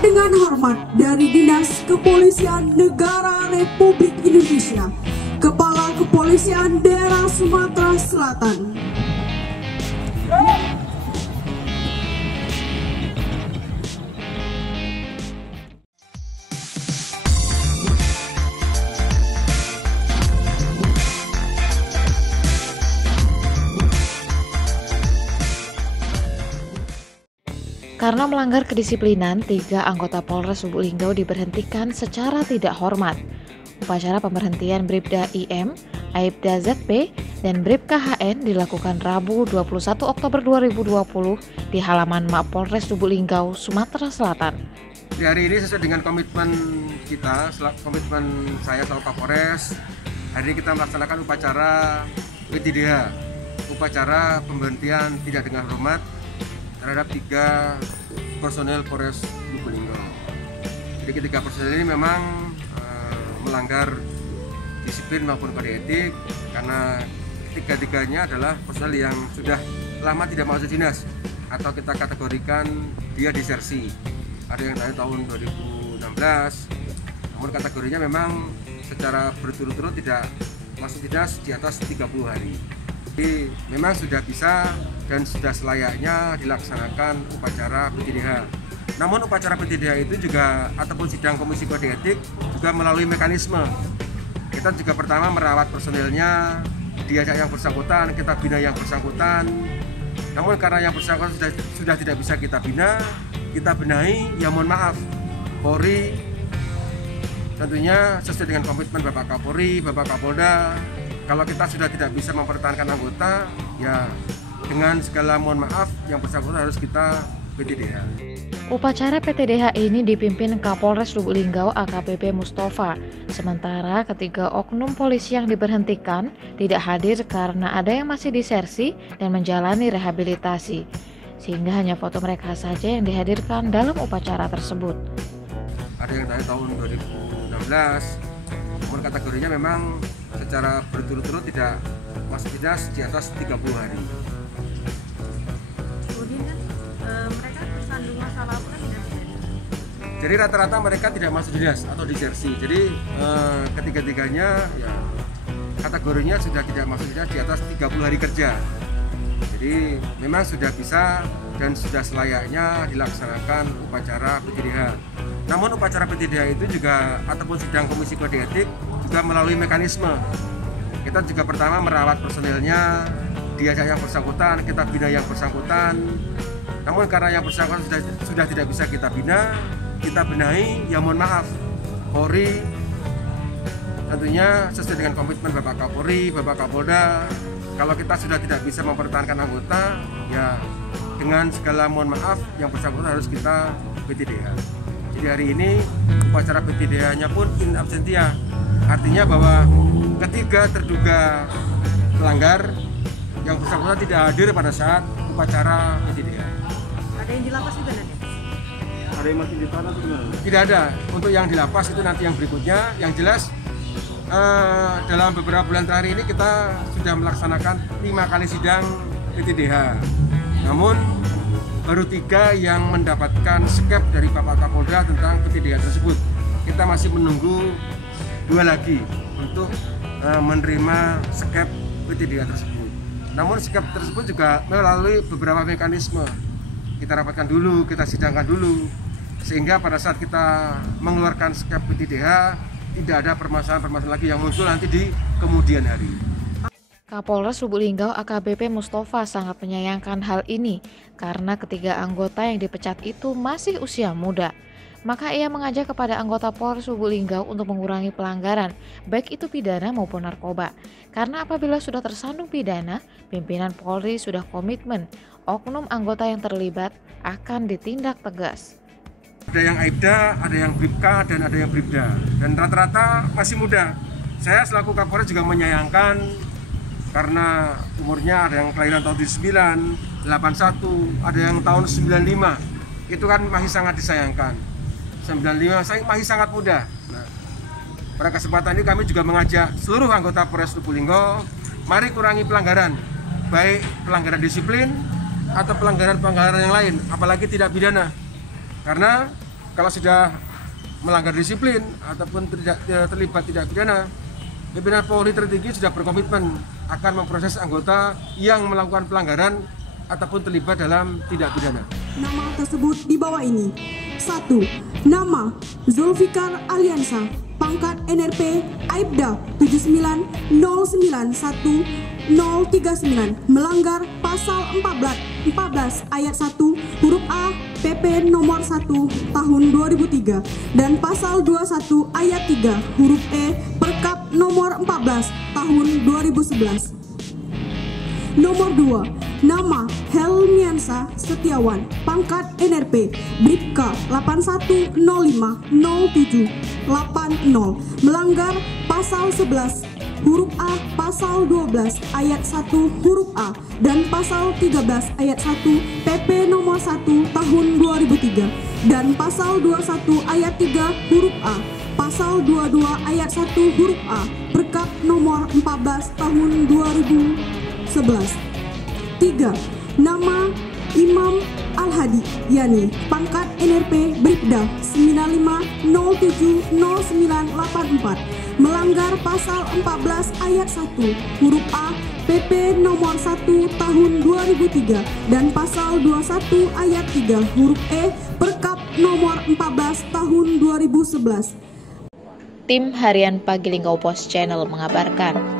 Dengan hormat dari Dinas Kepolisian Negara Republik Indonesia, Kepala Kepolisian Daerah Sumatera Selatan. Karena melanggar kedisiplinan, 3 anggota Polres Lubuk Linggau diberhentikan secara tidak hormat. Upacara pemberhentian Bribda IM, Aibda ZP, dan Bribka HN dilakukan Rabu 21 Oktober 2020 di halaman Mapolres Lubuk Linggau, Sumatera Selatan. Di hari ini sesuai dengan komitmen kita, komitmen saya selaku Kapolres, hari ini kita melaksanakan upacara PTDH, upacara pemberhentian tidak dengan hormat terhadap 3 personel Polres Lubuk Linggau. Jadi ketiga personel ini memang melanggar disiplin maupun kode etik karena ketiga-tiganya adalah personel yang sudah lama tidak masuk dinas atau kita kategorikan dia disersi. Ada yang dari tahun 2016, namun kategorinya memang secara berturut-turut tidak masuk dinas di atas 30 hari. Jadi memang sudah bisa dan sudah selayaknya dilaksanakan upacara PTDH. Namun upacara PTDH itu juga ataupun sidang komisi kode etik juga melalui mekanisme. Kita juga pertama merawat personelnya, diajak yang bersangkutan, kita bina yang bersangkutan. Namun karena yang bersangkutan sudah tidak bisa kita bina, kita benahi, ya mohon maaf, Polri tentunya sesuai dengan komitmen Bapak Kapolri, Bapak Kapolda. Kalau kita sudah tidak bisa mempertahankan anggota, ya dengan segala mohon maaf yang bersangkutan harus kita PTDH. Upacara PTDH ini dipimpin Kapolres Lubuk Linggau AKBP Mustafa. Sementara ketiga oknum polisi yang diberhentikan tidak hadir karena ada yang masih disersi dan menjalani rehabilitasi. Sehingga hanya foto mereka saja yang dihadirkan dalam upacara tersebut. Ada yang dari tahun 2016, namun kategorinya memang secara berturut-turut tidak masuk dinas di atas 30 hari. Kemudian kan mereka tersandung masalah apa kan? Jadi rata-rata mereka tidak masuk dinas atau disersi. Jadi ketiga-tiganya ya kategorinya sudah tidak masuk dinas di atas 30 hari kerja. Jadi memang sudah bisa dan sudah selayaknya dilaksanakan upacara PTDH. Namun upacara PTDH itu juga ataupun sidang komisi kode etik juga melalui mekanisme. Kita juga pertama merawat personelnya, diajak yang bersangkutan, kita bina yang bersangkutan. Namun karena yang bersangkutan sudah tidak bisa kita bina, kita benahi, ya mohon maaf, Polri tentunya sesuai dengan komitmen Bapak Kapolri, Bapak Kapolda. Kalau kita sudah tidak bisa mempertahankan anggota, ya dengan segala mohon maaf yang bersangkutan harus kita PTDH. Jadi hari ini upacara PTDH-nya pun in absentia, artinya bahwa ketiga terduga pelanggar yang bersangkutan tidak hadir pada saat upacara PTDH. Ada yang di lapas juga nanti? Ada yang masih ditahan atau gimana? Tidak ada. Untuk yang di lapas itu nanti yang berikutnya. Yang jelas dalam beberapa bulan terakhir ini kita sudah melaksanakan 5 kali sidang PTDH. Namun baru 3 yang mendapatkan skep dari Bapak Kapolda tentang PTDH tersebut. Kita masih menunggu 2 lagi untuk menerima skep PTDH tersebut. Namun skep tersebut juga melalui beberapa mekanisme. Kita rapatkan dulu, kita sidangkan dulu, sehingga pada saat kita mengeluarkan skep PTDH tidak ada permasalahan-permasalahan lagi yang muncul nanti di kemudian hari. Kapolres Lubuk Linggau AKBP Mustafa sangat menyayangkan hal ini karena ketiga anggota yang dipecat itu masih usia muda. Maka ia mengajak kepada anggota Polres Lubuk Linggau untuk mengurangi pelanggaran, baik itu pidana maupun narkoba. Karena apabila sudah tersandung pidana, pimpinan Polri sudah komitmen oknum anggota yang terlibat akan ditindak tegas. Ada yang Aibda, ada yang Bribka, dan ada yang Bribda. Dan rata-rata masih muda. Saya selaku Kapolres juga menyayangkan karena umurnya ada yang kelahiran tahun 79, 81, ada yang tahun 95. Itu kan masih sangat disayangkan. 95 masih sangat muda. Nah, pada kesempatan ini kami juga mengajak seluruh anggota Polres Lubuk Linggau, mari kurangi pelanggaran, baik pelanggaran disiplin atau pelanggaran-pelanggaran yang lain, apalagi tidak pidana. Karena kalau sudah melanggar disiplin ataupun terlibat tindak pidana, pimpinan Polri tertinggi sudah berkomitmen akan memproses anggota yang melakukan pelanggaran ataupun terlibat dalam tindak pidana. Nama tersebut di bawah ini. 1. Nama Zulfikar Aliansa, pangkat NRP Aibda 79091-039, melanggar pasal 14 ayat 1 huruf A PP nomor 1 tahun 2003 dan pasal 21 ayat 3 huruf E Perkap nomor 14 tahun 2011. Nomor 2, nama Helmiansa Setiawan, pangkat NRP Bribka 81050780, melanggar pasal 11 huruf A, pasal 12 ayat 1 huruf A dan pasal 13 ayat 1 PP nomor 1 tahun 2003 dan pasal 21 ayat 3 huruf A, pasal 22 ayat 1 huruf A Perkap nomor 14 tahun 2011. 3. Nama Imam Al-Hadi Yani, pangkat NRP Bribda 95070984, melanggar pasal 14 ayat 1 huruf A PP nomor 1 tahun 2003 dan pasal 21 ayat 3 huruf E Perkap nomor 14 tahun 2011. Tim Harian Pagi Linggau Pos Channel mengabarkan.